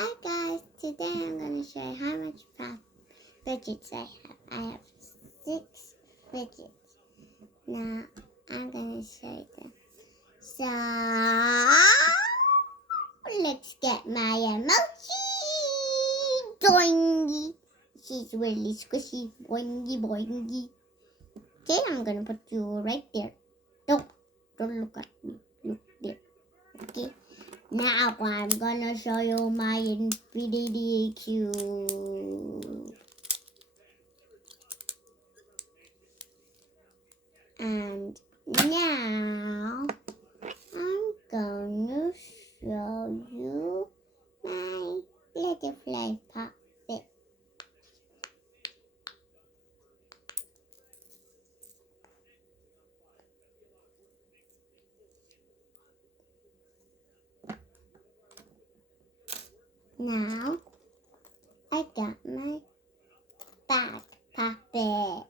Hi guys, today I'm going to show you how much fidgets I have. I have 6 fidgets. Now I'm going to show you them. So let's get my emoji. Doingy. She's really squishy. Boingy boingy. Okay, I'm going to put you right there. Don't look at me. Look there. Okay. Now I'm gonna show you my infinity cube. And now I'm gonna show you my butterfly puppet. Now I got my bag puppet.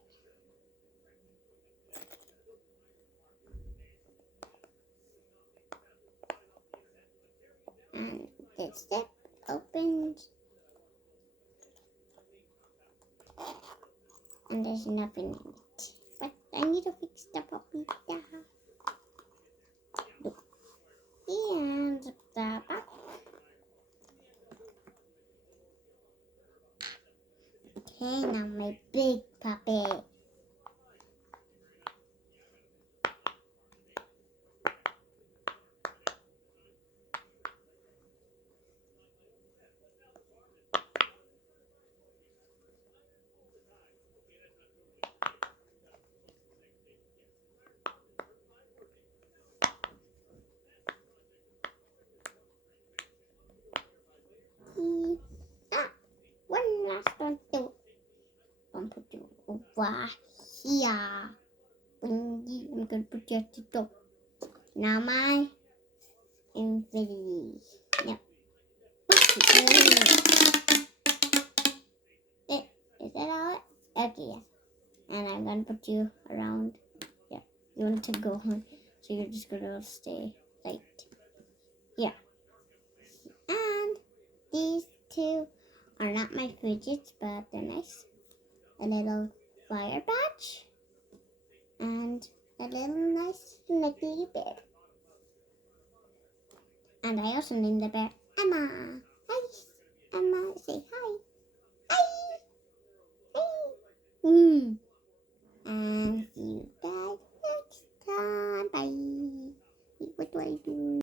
And the zip opens. And there's nothing in it. But I need to fix the puppy down. And the back. Okay, now my big puppet. One last one too. I'm put you over here. I'm gonna put you at the top. Now my infinity. Yep. Is that all? Okay, yeah. And I'm gonna put you around. Yeah. You want to go on, so you're just gonna stay right here. And these two are not my fidgets, but they're nice. A little fire patch and a little nice snuggly bear. And I also named the bear Emma.